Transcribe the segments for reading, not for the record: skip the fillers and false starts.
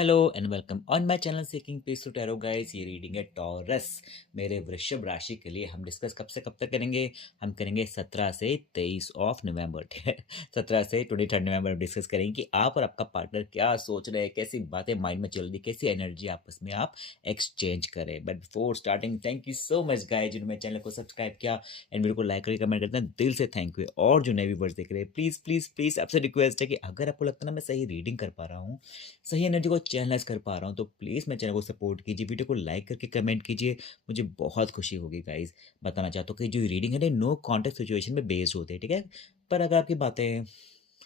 Hello and welcome on my channel seeking peace to tarot guys. ये reading है Taurus, मेरे वृषभ राशि के लिए। हम डिस्कस कब से कब तक करेंगे? हम करेंगे 17 से 23 ऑफ नवंबर, ठीक है। 17 से 23 नवंबर डिस्कस करेंगे कि आप और आपका पार्टनर क्या सोच रहे हैं, कैसी बातें माइंड में चल रही, कैसी एनर्जी आपस में आप एक्सचेंज करें। But before starting, thank you so much guys जिन्होंने मेरे चैनल को सब्सक्राइब किया एंड वीडियो को लाइक करके कमेंट करते हैं, दिल से थैंक यू। और जो नए व्यूअर्स देख रहे हैं, प्लीज़ प्लीज़ प्लीज़ आपसे रिक्वेस्ट है कि अगर आपको लगता है ना मैं सही रीडिंग कर पा रहा हूँ, सही एनर्जी को चैनलाइज कर पा रहा हूँ, तो प्लीज़ मेरे चैनल को सपोर्ट कीजिए, वीडियो को लाइक करके कमेंट कीजिए, मुझे बहुत खुशी होगी गाइज। बताना चाहता हूँ कि जो रीडिंग है ना, नो कॉन्टेक्ट सिचुएशन में बेस्ड होते हैं, ठीक है। पर अगर आपकी बातें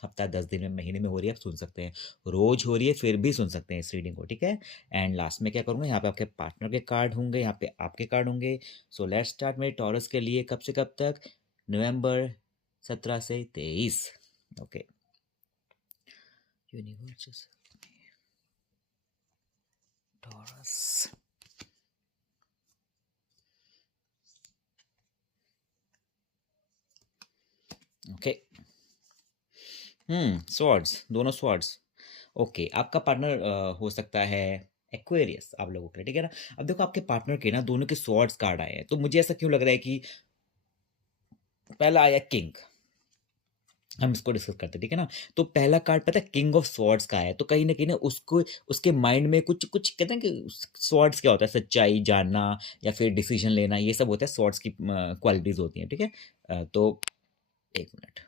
हफ्ता 10 दिन में महीने में हो रही है, आप सुन सकते हैं। रोज हो रही है फिर भी सुन सकते हैं इस रीडिंग को, ठीक है। एंड लास्ट में क्या करूँगा, यहाँ पे आपके पार्टनर के कार्ड होंगे, यहाँ पे आपके कार्ड होंगे। सो लेट्स स्टार्ट मेरे टॉरस के लिए कब से कब तक, नवंबर 17 से 23। Okay, universe taurus. Okay, swords, दोनों स्वॉर्ड्स। ओके, आपका पार्टनर हो सकता है एक्वेरियस आप लोगों के लिए, ठीक है ना। अब देखो आपके पार्टनर के ना दोनों के स्वॉर्ड्स कार्ड आए हैं, तो मुझे ऐसा क्यों लग रहा है कि पहला आया किंग। हम इसको डिस्कस करते हैं, ठीक है ना। तो पहला कार्ड पता है किंग ऑफ स्वॉर्ड्स का है, तो कहीं ना कहीं ना उसको उसके माइंड में कुछ कुछ कहते हैं कि स्वॉर्ड्स क्या होता है, सच्चाई जानना या फिर डिसीजन लेना, ये सब होता है, स्वॉर्ड्स की क्वालिटीज होती हैं, ठीक है। तो एक मिनट,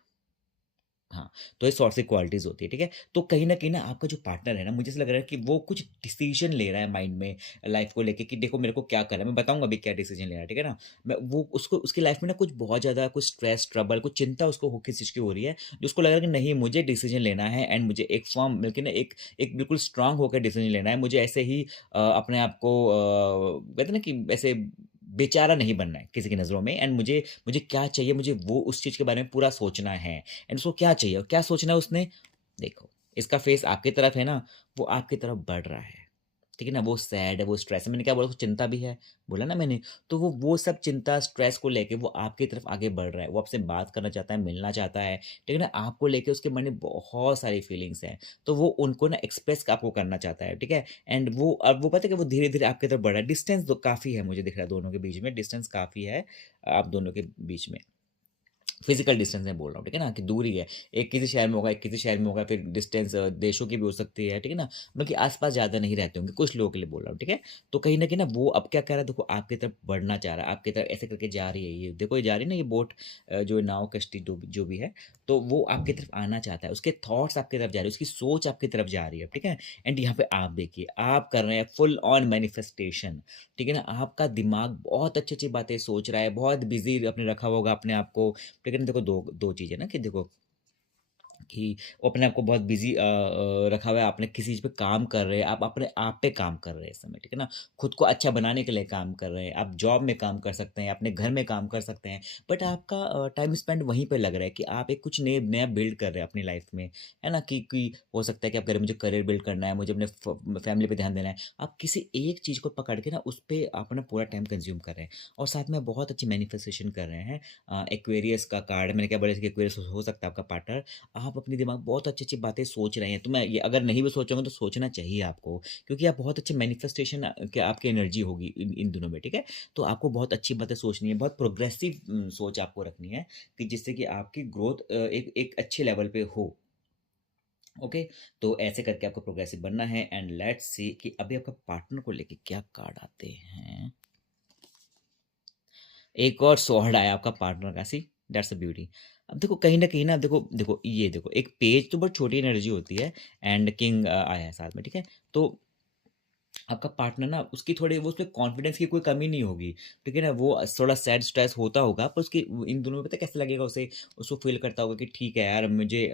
हाँ, तो ये सॉर्ट सी क्वालिटीज़ होती है, ठीक है? तो कहीं न कहीं ना आपका जो पार्टनर है ना, मुझे ऐसा लग रहा है कि वो कुछ डिसीज़न ले रहा है माइंड में लाइफ़ को लेके कि देखो मेरे को क्या करना है, मैं बताऊँगा अभी क्या डिसीज़न ले रहा है, ठीक है ना? मैं वो उसको उसकी लाइफ़ में ना कुछ बहुत ज़्यादा कुछ स्ट्रेस, ट्रबल, कुछ चिंता उसको हो किस चीज़ की हो रही है, जो उसको लग रहा है कि नहीं मुझे डिसीज़न लेना है एंड मुझे एक फ़र्म बल्कि ना एक एक बिल्कुल स्ट्रॉन्ग होकर डिसीज़न लेना है। मुझे ऐसे ही अपने आप को कहते हैं ना कि ऐसे बेचारा नहीं बनना है किसी की नज़रों में एंड मुझे मुझे क्या चाहिए, मुझे वो उस चीज़ के बारे में पूरा सोचना है। एंड उसको क्या चाहिए और क्या सोचना है उसने, देखो इसका फेस आपकी तरफ है ना, वो आपकी तरफ बढ़ रहा है, ठीक है ना। वो सैड है, वो स्ट्रेस है, मैंने क्या बोला, उसको चिंता भी है, बोला ना मैंने। तो वो सब चिंता स्ट्रेस को लेके वो आपकी तरफ आगे बढ़ रहा है, वो आपसे बात करना चाहता है, मिलना चाहता है, ठीक है ना। आपको लेके उसके मन में बहुत सारी फीलिंग्स हैं, तो वो उनको ना एक्सप्रेस आपको करना चाहता है, ठीक है। एंड वो अब वो पता है कि वो धीरे धीरे आपकी तरफ बढ़ रहा है। डिस्टेंस काफ़ी है, मुझे दिख रहा है दोनों के बीच में डिस्टेंस काफ़ी है, आप दोनों के बीच में फिजिकल डिस्टेंस में बोल रहा हूँ, ठीक है ना, कि दूरी है। एक किसी शहर में होगा, एक किसी शहर में होगा, फिर डिस्टेंस देशों की भी हो सकती है, ठीक है ना। बल्कि आस-पास ज़्यादा नहीं रहते होंगे, कुछ लोगों के लिए बोल रहा हूँ, ठीक है। तो कहीं न कहीं ना वो अब क्या कर रहा है, देखो आपकी तरफ बढ़ना चाह रहा है, आपकी तरफ ऐसे करके जा रही है ये, देखो ये जा रही है ना ये बोट, जो नाव कश्ती जो भी है, तो वो आपकी तरफ आना चाहता है, उसके थॉट्स आपकी तरफ जा रहे हैं, उसकी सोच आपकी तरफ जा रही है, ठीक है। एंड यहाँ पे आप देखिए, आप कर रहे हैं फुल ऑन मैनिफेस्टेशन, ठीक है ना। आपका दिमाग बहुत अच्छी-अच्छी बातें सोच रहा है, बहुत बिज़ी अपने रखा होगा अपने आप को, लेकिन देखो दो दो चीज़ें ना कि देखो कि वो अपने आप को बहुत बिज़ी रखा हुआ है, आपने किसी चीज़ पे काम कर रहे हैं, आप अपने आप पे काम कर रहे हैं इस समय, ठीक है ना? खुद को अच्छा बनाने के लिए काम कर रहे हैं, आप जॉब में काम कर सकते हैं, अपने घर में काम कर सकते हैं, बट आपका टाइम स्पेंड वहीं पे लग रहा है कि आप एक कुछ नया बिल्ड कर रहे हैं अपनी लाइफ़ में, है ना? कि हो सकता है कि आप कह रहे हैं मुझे करियर बिल्ड करना है, मुझे अपने फैमिली पे ध्यान देना है। आप किसी एक चीज़ को पकड़ के ना उस पे अपना पूरा टाइम कंज़्यूम कर रहे हैं और साथ में बहुत अच्छी मैनिफेस्टेशन कर रहे हैं। एक्वेरियस का कार्ड मैंने क्या बोला, कि एक्वेरियस हो सकता है आपका पार्टनर। आप अपने दिमाग बहुत अच्छी-अच्छी बातें सोच रहे हैं, तो मैं ये अगर नहीं भी सोच रहा हूँ तो सोचना चाहिए आपको, क्योंकि आप बहुत अच्छे मैनिफेस्टेशन की आपकी एनर्जी होगी इन इन दिनों में, ठीक है? तो आपको बहुत अच्छी बातें सोचनी है, बहुत प्रोग्रेसिव सोच आपको रखनी है कि जिससे कि आपकी ग्रोथ एक एक अच्छे लेवल पे हो। ओके, तो ऐसे करके आपको प्रोग्रेसिव बनना है एंड लेट्स सी कि अभी आपका पार्टनर को लेके क्या कार्ड आते हैं। एक और स्वॉर्ड आया आपका पार्टनर का, सी दैट्स अ ब्यूटी। अब देखो कहीं न कहीं ना, देखो देखो ये देखो, एक पेज तो बहुत छोटी एनर्जी होती है एंड किंग आया है साथ में, ठीक है? तो आपका पार्टनर ना उसकी थोड़ी वो उसमें कॉन्फिडेंस की कोई कमी नहीं होगी, ठीक है ना? वो थोड़ा सैड स्ट्रेस होता होगा, पर उसकी इन दोनों में पता है कैसा लगेगा उसे? उसको फ़ील करता होगा कि ठीक है यार, मुझे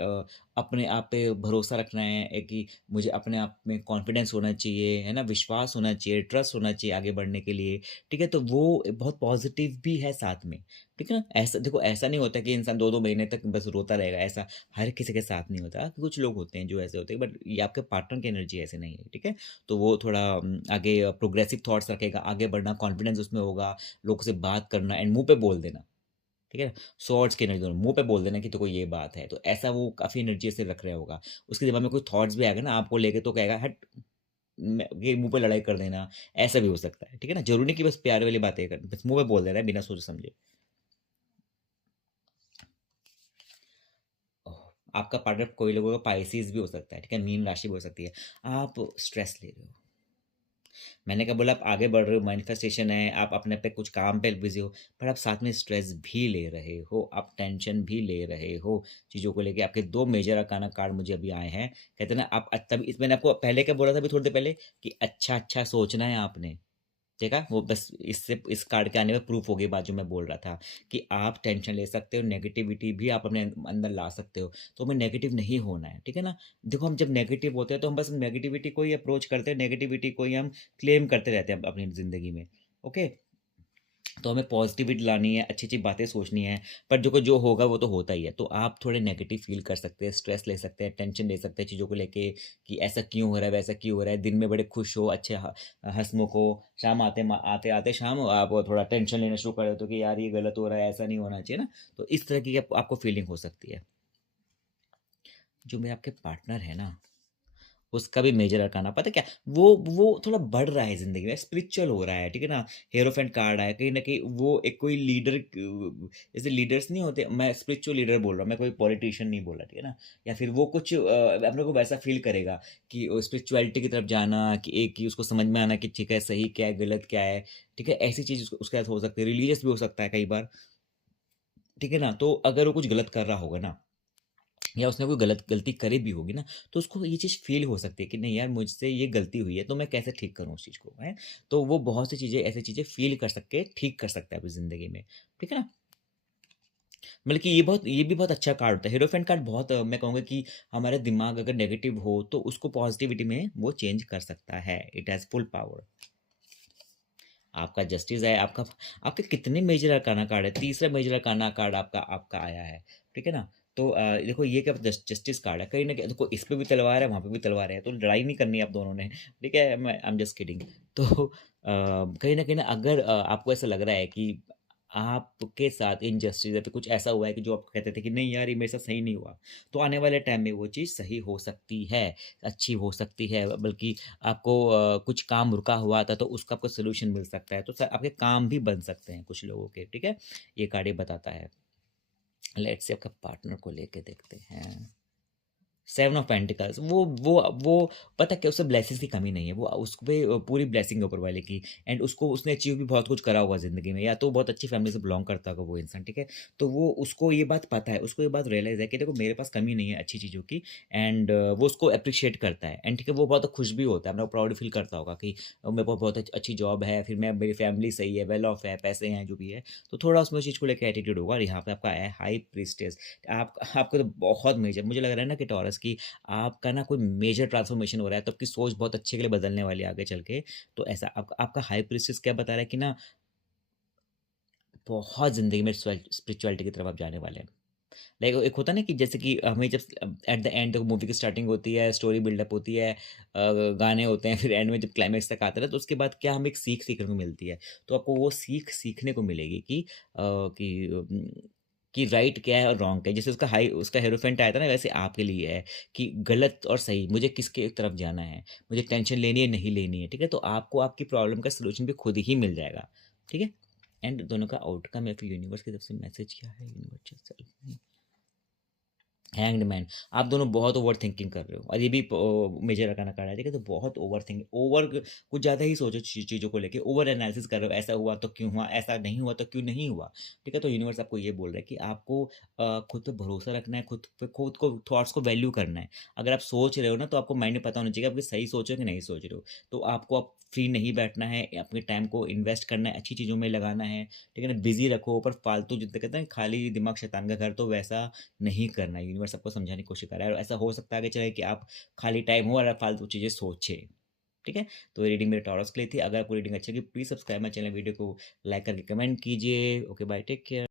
अपने आप पे भरोसा रखना है, कि मुझे अपने आप में कॉन्फिडेंस होना चाहिए, है ना? विश्वास होना चाहिए, ट्रस्ट होना चाहिए आगे बढ़ने के लिए, ठीक है? तो वो बहुत पॉज़िटिव भी है साथ में, ठीक है ना? ऐसा देखो, ऐसा नहीं होता कि इंसान 2-2 महीने तक बस रोता रहेगा, ऐसा हर किसी के साथ नहीं होता। कुछ लोग होते हैं जो ऐसे होते हैं, बट ये आपके पार्टनर की एनर्जी ऐसे नहीं है, ठीक है? तो वो थोड़ा आगे प्रोग्रेसिव थॉट्स रखेगा, आगे बढ़ना, कॉन्फिडेंस उसमें होगा, लोगों से बात करना एंड मुँह पे बोल देना, ठीक है? सॉर्ड्स की एनर्जी दोनों, मुँह पे बोल देना कि देखो ये बात है, तो ऐसा वो काफ़ी एनर्जी से रख रहा होगा। उसके दिमाग में कोई थॉट्स भी आएगा ना आपको लेके, तो कहेगा हट, ये मुँह पे लड़ाई कर देना, ऐसा भी हो सकता है, ठीक है ना? ज़रूरी नहीं कि बस प्यार वाली बातें कर बस मुँह पे बोल देना है बिना सोचे-समझे। ओह! आपका पार्टनर कोई लोगों का पाइसेस भी हो सकता है, ठीक है? मीन राशि भी हो सकती है। आप स्ट्रेस ले रहे हो। मैंने क्या बोला, आप आगे बढ़ रहे हो, मैनिफेस्टेशन है, आप अपने पे कुछ काम पे बिज़ी हो, पर आप साथ में स्ट्रेस भी ले रहे हो, आप टेंशन भी ले रहे हो चीज़ों को लेके। आपके 2 मेजर अरकाना कार्ड मुझे अभी आए हैं। कहते हैं ना, आप तभी इस मैंने आपको पहले क्या बोला था अभी थोड़ी देर पहले कि अच्छा-अच्छा सोचना है आपने। देखा? वो बस इससे इस कार्ड के आने में प्रूफ हो गई बात जो मैं बोल रहा था कि आप टेंशन ले सकते हो, नेगेटिविटी भी आप अपने अंदर ला सकते हो। तो हमें नेगेटिव नहीं होना है, ठीक है ना? देखो, हम जब नेगेटिव होते हैं तो हम बस नेगेटिविटी को ही अप्रोच करते हैं, नेगेटिविटी को ही हम क्लेम करते रहते हैं अपनी ज़िंदगी में, ओके? तो हमें पॉजिटिविटी लानी है, अच्छी-अच्छी बातें सोचनी है, पर देखो जो होगा वो तो होता ही है। तो आप थोड़े नेगेटिव फ़ील कर सकते हैं, स्ट्रेस ले सकते हैं, टेंशन ले सकते हैं चीज़ों को लेके कि ऐसा क्यों हो रहा है, वैसा क्यों हो रहा है। दिन में बड़े खुश हो, अच्छे हँसमुख हो, शाम आते-आते शाम आप थोड़ा टेंशन लेना शुरू कर देते हो कि यार ये गलत हो रहा है, ऐसा नहीं होना चाहिए ना। तो इस तरह की आपको फ़ीलिंग हो सकती है। जो मेरे आपके पार्टनर है ना, उसका भी मेजर अरकाना पता है क्या? वो थोड़ा बढ़ रहा है ज़िंदगी में, स्पिरिचुअल हो रहा है, ठीक है ना? हीरोफेंट कार्ड आया, कहीं न कहीं वो एक कोई लीडर जैसे लीडर्स नहीं होते, मैं स्पिरिचुअल लीडर बोल रहा हूँ, मैं कोई पॉलिटिशियन नहीं बोल रहा, ठीक है ना? या फिर वो कुछ अपने को वैसा फ़ील करेगा कि स्पिरिचुअलिटी की तरफ जाना, कि एक कि उसको समझ में आना कि ठीक है, सही क्या है, गलत क्या है, ठीक है? ऐसी चीज़ उसके साथ हो सकती है, रिलीजियस भी हो सकता है कई बार, ठीक है ना? तो अगर वो कुछ गलत कर रहा होगा ना, या उसने कोई गलती करी भी होगी ना, तो उसको ये चीज़ फ़ील हो सकती है कि नहीं यार, मुझसे ये गलती हुई है, तो मैं कैसे ठीक करूँ उस चीज़ को, हैं? तो वो बहुत सी चीज़ें, ऐसी चीज़ें फ़ील कर सक के ठीक कर सकता है अपनी ज़िंदगी में, ठीक है ना? मतलब कि ये भी बहुत अच्छा कार्ड होता है। हीरोफेंट कार्ड बहुत मैं कहूँगा कि हमारा दिमाग अगर नेगेटिव हो, तो उसको पॉज़िटिविटी में वो चेंज कर सकता है। It has full power. आपका जस्टिस है, आपके कितने मेजर अरकाना कार्ड है? तीसरा मेजर अरकाना कार्ड आपका आपका आया है, ठीक है ना? तो देखो ये क्या जस्टिस कार्ड है, कहीं न कहीं देखो इस पे भी तलवार है, वहाँ पे भी तलवार है, तो लड़ाई नहीं करनी है आप दोनों ने, ठीक है? I am just kidding. तो कहीं न कहीं ना, अगर आपको ऐसा लग रहा है कि आपके साथ इनजस्टिस या फिर कुछ ऐसा हुआ है कि जो आप कहते थे कि नहीं यार, ये मेरे साथ सही नहीं हुआ, तो आने वाले टाइम में वो चीज़ सही हो सकती है, अच्छी हो सकती है, बल्कि आपको कुछ काम रुका हुआ था तो उसका आपको सॉल्यूशन मिल सकता है। तो आपके काम भी बन सकते हैं कुछ लोगों के, ठीक है? ये कार्ड ये बताता है। लेट्स से आपका पार्टनर को लेके देखते हैं। सेवन ऑफ पेंटिकल्स, वो पता है क्या, उससे ब्लेसिंग्स की कमी नहीं है, वो उस पे पूरी ब्लेसिंग है ऊपर वाले की। एंड उसको उसने अचीव भी बहुत कुछ करा होगा ज़िंदगी में, या तो बहुत अच्छी फैमिली से बिलॉन्ग करता होगा वो इंसान, ठीक है? तो वो उसको ये बात पता है, उसको ये बात रियलाइज़ है कि देखो मेरे पास कमी नहीं है अच्छी चीज़ों की। एंड वो उसको एप्रिशिएट करता है, एंड ठीक है, वो बहुत खुश भी होता है, अपना प्राउड फील करता होगा कि मेरे पास बहुत अच्छी जॉब है, फिर मैं मेरी फैमिली सही है, वेल ऑफ है, पैसे हैं, जो भी है। तो थोड़ा उसमें उस चीज़ को लेके एटीट्यूड होगा। और यहाँ पे आपका है हाई प्रीस्टेस। आपको तो बहुत मेजर मुझे लग रहा है ना कि टॉरस की आपका ना कोई मेजर ट्रांसफॉर्मेशन हो रहा है, तो आपकी सोच बहुत अच्छे के लिए बदलने वाली है आगे चल के। तो ऐसा आपका आपका हाई प्रीस्टेस क्या बता रहा है कि ना, बहुत ज़िंदगी में स्पिरिचुअलिटी की तरफ आप जाने वाले हैं। लाइक एक होता है ना कि जैसे कि हमें जब एट द एंड मूवी की स्टार्टिंग होती है, स्टोरी बिल्डअप होती है, गाने होते हैं, फिर एंड में जब क्लाइमैक्स तक आता है ना, तो उसके बाद क्या हमें एक सीख सीखने को मिलती है। तो आपको वो सीख सीखने को मिलेगी कि कि राइट क्या है और रॉन्ग क्या है। जैसे उसका हीरोफेंट आया था ना, वैसे आपके लिए है कि गलत और सही मुझे किसके तरफ जाना है, मुझे टेंशन लेनी है, नहीं लेनी है, ठीक है? तो आपको आपकी प्रॉब्लम का सॉल्यूशन भी खुद ही मिल जाएगा, ठीक है? एंड दोनों का आउटकम या फिर यूनिवर्स की तरफ से मैसेज क्या है? यूनिवर्स सेल्फ हैंग्ड मैन, आप दोनों बहुत ओवरथिंकिंग कर रहे हो, और ये भी मेजर अरकाना कार्ड है, ठीक है? तो बहुत कुछ ज़्यादा ही सोचो चीज़ों को लेके, ओवर एनालिसिस कर रहे हो, ऐसा हुआ तो क्यों हुआ, ऐसा नहीं हुआ तो क्यों नहीं हुआ, ठीक है? तो यूनिवर्स आपको ये बोल रहा है कि आपको खुद पे भरोसा रखना है, खुद को थॉट्स को वैल्यू करना है। अगर आप सोच रहे हो ना, तो आपको माइंड में पता होना चाहिए कि आप सही सोच रहे हो कि नहीं सोच रहे हो। तो आपको अब फ्री नहीं बैठना है, अपने टाइम को इन्वेस्ट करना है, अच्छी चीज़ों में लगाना है, ठीक है ना? बिज़ी रखो, पर फालतू जितना कहते हैं खाली दिमाग शैतान का घर, तो वैसा नहीं करना है। यूनिवर्स आपको समझाने की कोशिश कर रहा है, और ऐसा हो सकता है आगे चले कि आप खाली टाइम हो और आप फालतू चीज़ें सोचें, ठीक है? तो ये रीडिंग मेरे टॉरस के लिए थी। अगर आपको रीडिंग अच्छी लगी, please subscribe my channel, video को लाइक करके कमेंट कीजिए। Okay bye, take care.